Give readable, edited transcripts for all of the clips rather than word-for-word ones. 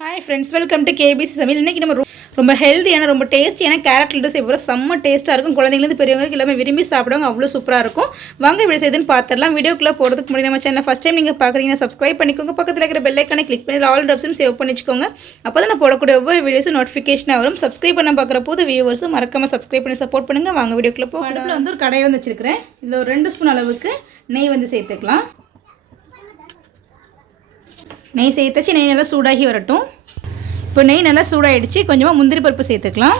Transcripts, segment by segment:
Hi friends, welcome to KBC சமையல். இன்றைக்கி நம்ம ரொம்ப ஹெல்த்தியான ரொம்ப டேஸ்டியான கேரட் லட்டு செய்ய போகிறோம். செம்ம டேஸ்ட்டாக இருக்கும். குழந்தைங்களுக்கு பெரியவங்களுக்கு எல்லாமே விரும்பி சாப்பிடுவாங்க. அவ்வளோ சூப்பராக இருக்கும். வாங்க வீடியோ செய்துன்னு பார்த்துடலாம். வீடியோக்குள்ளே போகிறதுக்கு முன்னாடி நம்ம சேனல் ஃபஸ்ட் டைம் நீங்கள் பார்க்குறீங்கன்னா சப்ஸ்கிரைப் பண்ணிக்கோங்க. பக்கத்தில் இருக்கிற பெல் ஐக்கானை கிளிக் பண்ணி ஆல் ஆப்ஷன் சேவ் பண்ணிச்சுக்கோங்க. அப்போ தான் நான் போடக்கூடிய ஒவ்வொரு வீடியோஸும் நோட்டிஃபிகேஷனாக வரும். சப்ஸ்கிரைப் பண்ண பார்க்குற போது வியூவர்ஸும் மறக்காமல் சப்ஸ்கிரைப் பண்ணி சப்போர்ட் பண்ணுங்கள். வாங்க வீடியோக்குள்ளே போக. அடுப்பில் வந்து ஒரு கடையை வந்து வச்சுருக்கிறேன். இதில் ஒரு 2 ஸ்பூன் அளவுக்கு நெய் வந்து சேர்த்துக்கலாம். நெய் சேர்த்தாச்சு. நெய் நல்லா சூடாகி வரட்டும். இப்போ நெய் நல்லா சூடாகிடுச்சு. கொஞ்சமாக முந்திரி பருப்பு சேர்த்துக்கலாம்.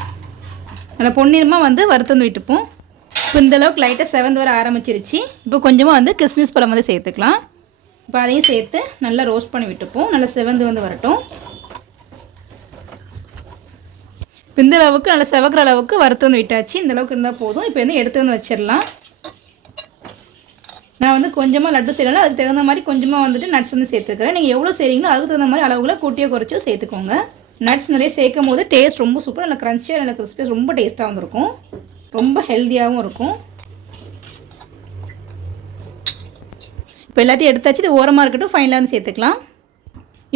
நல்லா பொன்னிறமாக வந்து வறுத்து வந்து விட்டுப்போம். இப்போ இந்தளவுக்கு லைட்டாக செவந்து வர ஆரம்பிச்சிருச்சு. இப்போ கொஞ்சமாக வந்து கிஸ்மிஸ் பழம் வந்து சேர்த்துக்கலாம். இப்போ அதையும் சேர்த்து நல்லா ரோஸ்ட் பண்ணி விட்டுப்போம். நல்லா செவந்து வந்து வரட்டும். இப்போ இந்த அளவுக்கு நல்லா செவக்கிற அளவுக்கு வறுத்து வந்து விட்டாச்சு. இந்தளவுக்கு இருந்தால் போதும். இப்போ வந்து எடுத்து வந்து வச்சிடலாம். நான் வந்து கொஞ்சமாக லட்டு செய்யலாம். அதுக்கு தகுந்த மாதிரி கொஞ்சமாக வந்துட்டு நட்ஸ் வந்து சேர்த்துக்கிறேன். நீங்கள் எவ்வளோ செய்கிறீங்களோ அதுக்கு தகுந்த மாதிரி அளவுகளை கூட்டியோ குறைச்சோ சேர்த்துக்கோங்க. நட்ஸ் நிறைய சேர்க்கும் போது டேஸ்ட் ரொம்ப சூப்பராக, நல்லா க்ரன்ச்சியாக, நல்லா கிறிஸ்பியாக, ரொம்ப டேஸ்ட்டாக வந்துருக்கும். ரொம்ப ஹெல்த்தியாகவும் இருக்கும். இப்போ எல்லாத்தையும் எடுத்தாச்சு. இது ஓரமாக இருக்கட்டும். ஃபைனலாக வந்து சேர்த்துக்கலாம்.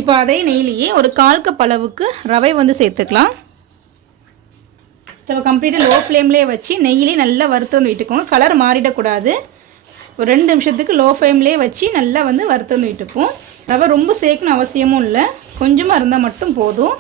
இப்போ அதே நெய்லேயே ஒரு 1/4 கப் அளவுக்கு ரவை வந்து சேர்த்துக்கலாம். ஸ்டவ் கம்ப்ளீட்டாக லோ ஃப்ளேம்லேயே வச்சு நெய்யிலே நல்லா வறுத்து வந்து விட்டுக்கோங்க. கலர் மாறிடக்கூடாது. ஒரு 2 நிமிஷத்துக்கு லோ ஃப்ளேம்லேயே வச்சு நல்லா வந்து வறுத்து வந்து விட்டுப்போம். ரவை ரொம்ப சேர்க்கணும் அவசியமும் இல்லை. கொஞ்சமாக இருந்தால் மட்டும் போதும்.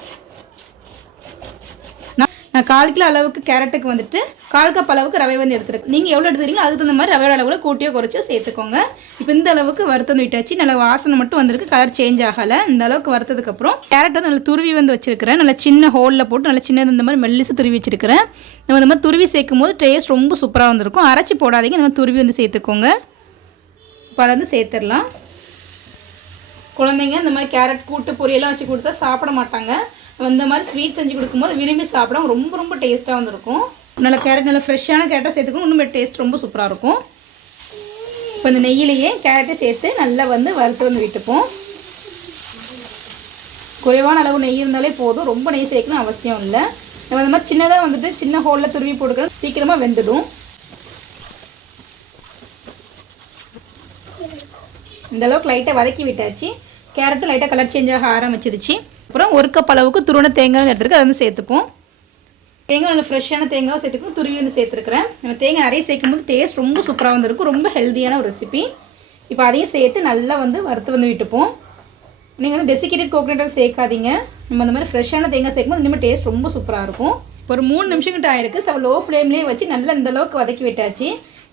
நான் 1/4 கிலோ அளவுக்கு கேரட்டுக்கு வந்துட்டு 1/4 கப் அளவுக்கு ரவை வந்து எடுத்துருக்கேன். நீங்கள் எவ்வளோ எடுத்துக்கிறீங்களோ அதுக்கு தகுந்த மாதிரி ரவையோட அளவில் கூட்டியோ குறைச்சோ சேர்த்துக்கோங்க. இப்போ இந்த அளவுக்கு வறுத்து வந்து விட்டாச்சு. நல்லா வாசனை மட்டும் வந்திருக்கு. கலர் சேஞ்ச் ஆகலை. இந்த அளவுக்கு வறுத்ததுக்கப்புறம் கேரட் வந்து நல்லா துருவி வந்து வச்சுருக்கிறேன். நல்லா சின்ன ஹோலில் போட்டு நல்லா சின்னது இந்த மாதிரி மெல்லிசு துருவி வச்சுருக்கிறேன். நம்ம இந்த மாதிரி துருவி சேர்க்கும் போது டேஸ்ட் ரொம்ப சூப்பராக வந்திருக்கும். அரைச்சி போடாதீங்க. இந்த மாதிரி துருவி வந்து சேர்த்துக்கோங்க. இப்போ அதை வந்து சேர்த்துடலாம். குழந்தைங்க இந்த மாதிரி கேரட் கூட்டு பொரியெல்லாம் வச்சு கொடுத்தா சாப்பிட மாட்டாங்க. இந்த மாதிரி ஸ்வீட் செஞ்சு கொடுக்கும்போது விரும்பி சாப்பிடுவாங்க. ரொம்ப ரொம்ப டேஸ்ட்டாக வந்துருக்கும். நல்லா கேரட் நல்லா ஃப்ரெஷ்ஷான கேரட்டாக சேர்த்துக்கோங்க. இன்னும் டேஸ்ட் ரொம்ப சூப்பராக இருக்கும். இப்போ இந்த நெய்யிலேயே கேரட்டை சேர்த்து நல்லா வந்து வறுத்து வந்து விட்டுப்போம். குறைவான அளவு நெய் இருந்தாலே போதும். ரொம்ப நெய் சேர்க்கணும் அவசியம் இல்லை. நம்ம இந்த மாதிரி சின்னதாக வந்துட்டு சின்ன ஹோலில் துருவி போட்டுக்கலாம். சீக்கிரமாக வெந்துடும். இந்தளவுக்கு லைட்டாக வதக்கி விட்டாச்சு. கேரட்டும் லைட்டாக கலர் சேஞ்ச் ஆக ஆரம்பிச்சிருச்சு. அப்புறம் 1 கப் அளவுக்கு துருவன தேங்காய் எடுத்துருக்கு. அதை வந்து சேர்த்துப்போம். தேங்காய் நல்லா ஃப்ரெஷ்ஷான தேங்காய் சேர்த்துக்கும். துருவி வந்து சேர்த்துருக்குறேன். நம்ம தேங்காய் நிறைய சேர்க்கும் போது டேஸ்ட் ரொம்ப சூப்பராக வந்துருக்கும். ரொம்ப ஹெல்த்தியான ஒரு ரெசிபி. இப்போ அதையும் சேர்த்து நல்லா வந்து வறுத்து வந்து விட்டுப்போம். நீங்கள் வந்து டெசிகேட்டட் கோகோனட் சேர்க்காதீங்க. நம்ம அந்த மாதிரி ஃப்ரெஷ்ஷான தேங்காய் சேர்க்கும்போது இந்த மாதிரி டேஸ்ட் ரொம்ப சூப்பராக இருக்கும். இப்போ ஒரு 3 நிமிஷம் கிட்ட ஆயிருக்கு. ஸ்டவ் லோ ஃப்ளேம்லேயே வச்சு நல்லா இந்தளவுக்கு வதக்கி விட்டாச்சு.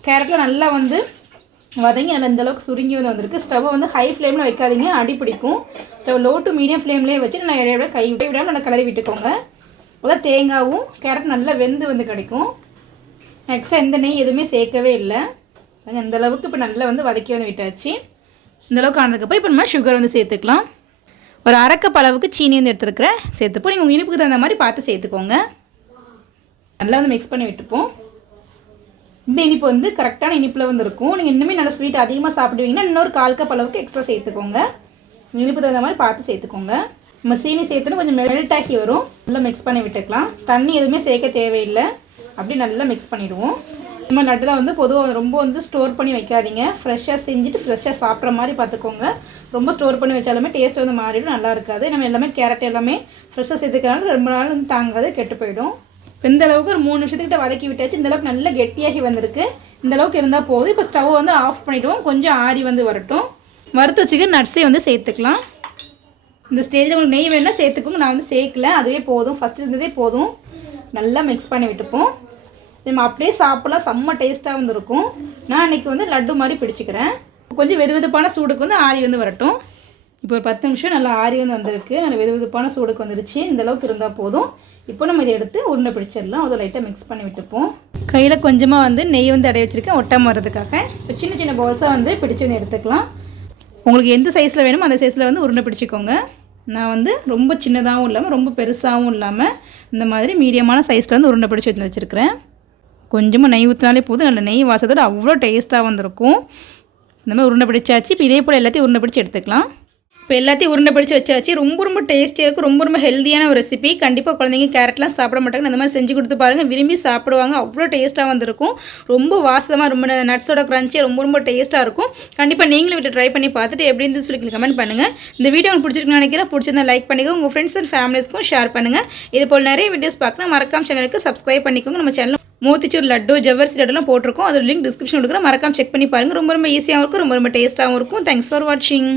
கேரட்டில் நல்லா வந்து வதங்கி நல்லா இந்தளவுக்கு சுருங்கி வந்து வந்திருக்கு. ஸ்டவ்வை வந்து ஹை ஃப்ளேமில் வைக்காதீங்க, அடி பிடிக்கும். ஸ்டவ் லோ டு மீடியம் ஃப்ளேம்லேயே வச்சு நல்லா இடையோட கை விடாமல் நல்லா கிளறி விட்டுக்கோங்க. அதான் தேங்காயும் கேரட் நல்லா வெந்து வந்து கிடைக்கும். எக்ஸ்ட்ரா எந்த நெய் எதுவுமே சேர்க்கவே இல்லை. இந்தளவுக்கு இப்போ நல்லா வந்து வதக்கி வந்து விட்டாச்சு. இந்தளவுக்கு ஆனதுக்கப்புறம் இப்போ நம்ம சுகர் வந்து சேர்த்துக்கலாம். ஒரு 1/2 கப் அளவுக்கு சீனி வந்து எடுத்துருக்கிறேன். சேர்த்துப்போம். நீங்கள் உங்கள் இனிப்புக்கு தகுந்த மாதிரி பார்த்து சேர்த்துக்கோங்க. நல்லா வந்து மிக்ஸ் பண்ணி விட்டுப்போம். இந்த இனிப்பு வந்து கரெக்டான இனிப்பில் வந்து இருக்கும். நீங்கள் இன்னுமே நல்லா ஸ்வீட் அதிகமாக சாப்பிடுவீங்கன்னா இன்னொரு 1/4 கப் அளவுக்கு எக்ஸ்ட்ரா சேர்த்துக்கோங்க. இனிப்பு தகுந்த மாதிரி பார்த்து சேர்த்துக்கோங்க. நம்ம சீனி சேர்த்துன்னு கொஞ்சம் மெல்ட் ஆகி வரும். நல்லா மிக்ஸ் பண்ணி விட்டுக்கலாம். தண்ணி எதுவுமே சேர்க்க தேவையில்லை. அப்படி நல்லா மிக்ஸ் பண்ணிவிடுவோம். நம்ம லட்டில் வந்து பொதுவாக ரொம்ப வந்து ஸ்டோர் பண்ணி வைக்காதீங்க. ஃப்ரெஷ்ஷாக செஞ்சுட்டு ஃப்ரெஷ்ஷாக சாப்பிட்ற மாதிரி பார்த்துக்கோங்க. ரொம்ப ஸ்டோர் பண்ணி வச்சாலுமே டேஸ்ட் வந்து மாறிடும், நல்லா இருக்காது. நம்ம எல்லாமே கேரட் எல்லாமே ஃப்ரெஷ்ஷாக சேர்த்துக்கிறனால ரொம்ப நாள் வந்து தாங்காது, கெட்டு போயிடும். இப்போ இந்த அளவுக்கு ஒரு 3 நிமிஷத்துக்கிட்ட வதக்கி விட்டாச்சு. இந்தளவுக்கு நல்லா கெட்டியாகி வந்திருக்கு. இந்தளவுக்கு இருந்தால் போதும். இப்போ ஸ்டவ் வந்து ஆஃப் பண்ணிவிடுவோம். கொஞ்சம் ஆறி வந்து வரட்டும். வறுத்து வச்சுக்க நட்ஸை வந்து சேர்த்துக்கலாம். இந்த ஸ்டேஜில் உங்களுக்கு நெய் வேணால் சேர்த்துக்கோங்க. நான் வந்து சேர்க்கல, அதுவே போதும். ஃபஸ்ட்டு இருந்ததே போதும். நல்லா மிக்ஸ் பண்ணி விட்டுப்போம். நம்ம அப்படியே சாப்பிட்லாம். செம்ம டேஸ்ட்டாக வந்து இருக்கும். நான் இன்றைக்கி வந்து லட்டு மாதிரி பிடிச்சிக்கிறேன். கொஞ்சம் வெது வெதுப்பான சூடுக்கு வந்து ஆறி வந்து வரட்டும். இப்போ ஒரு 10 நிமிஷம் நல்லா ஆறி வந்து வந்திருக்கு. நல்லா வெது வெதுப்பான சூடுக்கு வந்துருச்சு. இந்தளவுக்கு இருந்தால் போதும். இப்போ நம்ம இதை எடுத்து உருண்டை பிடிச்சிடலாம். அதை லைட்டாக மிக்ஸ் பண்ணி விட்டுப்போம். கையில் கொஞ்சமாக வந்து நெய் வந்து அடைய வச்சுருக்கேன் ஒட்டாமல் வர்றதுக்காக. இப்போ சின்ன சின்ன பவுல்ஸாக வந்து பிடிச்சி வந்து எடுத்துக்கலாம். உங்களுக்கு எந்த சைஸில் வேணுமோ அந்த சைஸில் வந்து உருண்டை பிடிச்சிக்கோங்க. நான் வந்து ரொம்ப சின்னதாகவும் இல்லாமல் ரொம்ப பெருசாகவும் இல்லாமல் இந்த மாதிரி மீடியமான சைஸில் வந்து உருண்டை பிடிச்சி வந்து வச்சுருக்கிறேன். கொஞ்சமாக நெய் ஊற்றினாலே போதும். நல்ல நெய் வாசத்தோடு அவ்வளோ டேஸ்ட்டாக வந்திருக்கும். இந்த மாதிரி உருண்டை பிடிச்சாச்சு. இப்போ இதே போல் எல்லாத்தையும் உருண்டை பிடிச்சி எடுத்துக்கலாம். இப்போ எல்லாத்தையும் உருண்டை பிடிச்சி வச்சாச்சு. ரொம்ப டேஸ்டியாக இருக்கும். ரொம்ப ஹெல்த்தியான ஒரு ரெசிபி. கண்டிப்பாக குழந்தைங்க கேரட்லாம் சாப்பிட மாட்டாங்க. அந்த மாதிரி செஞ்சு கொடுத்து பாருங்கள். விரும்பி சாப்பிடுவாங்க. அவ்வளோ டேஸ்ட்டாக வந்திருக்கும். ரொம்ப வாசமாக ரொம்ப நட்ஸோட க்ரன்ச்சியாக ரொம்ப டேஸ்ட்டாக இருக்கும். கண்டிப்பாக நீங்களும் வீட்டை ட்ரை பண்ணி பார்த்துட்டு எப்படி இருந்து சொல்லி கமெண்ட் பண்ணுங்கள். இந்த வீடியோ உங்களுக்கு பிடிச்சிருக்குன்னு நினைக்கிறேன். பிடிச்சிருந்தா லைக் பண்ணிக்கோங்க. உங்கள் ஃப்ரெண்ட்ஸ் அண்ட் ஃபேமிலிஸ்க்கும் ஷேர் பண்ணுங்கள். இது போல் நிறைய வீடியோஸ் பார்க்கணும். மறக்காம சேனலுக்கு சப்ஸ்கிரைப் பண்ணிக்கோங்க. நம்ம சேனல் மோத்திச்சூர் லட்டு ஜவ்வரிசி லட்டுலாம் போட்டிருக்கோம். அதோட லிங்க் டிஸ்கிரிப்ஷன் கொடுக்குறேன். மறக்காம செக் பண்ணி பாருங்கள். ரொம்ப ஈஸியாகவும் இருக்கும். ரொம்ப டேஸ்ட்டாகவும் இருக்கும். தேங்க்ஸ் ஃபார் வாட்சிங்.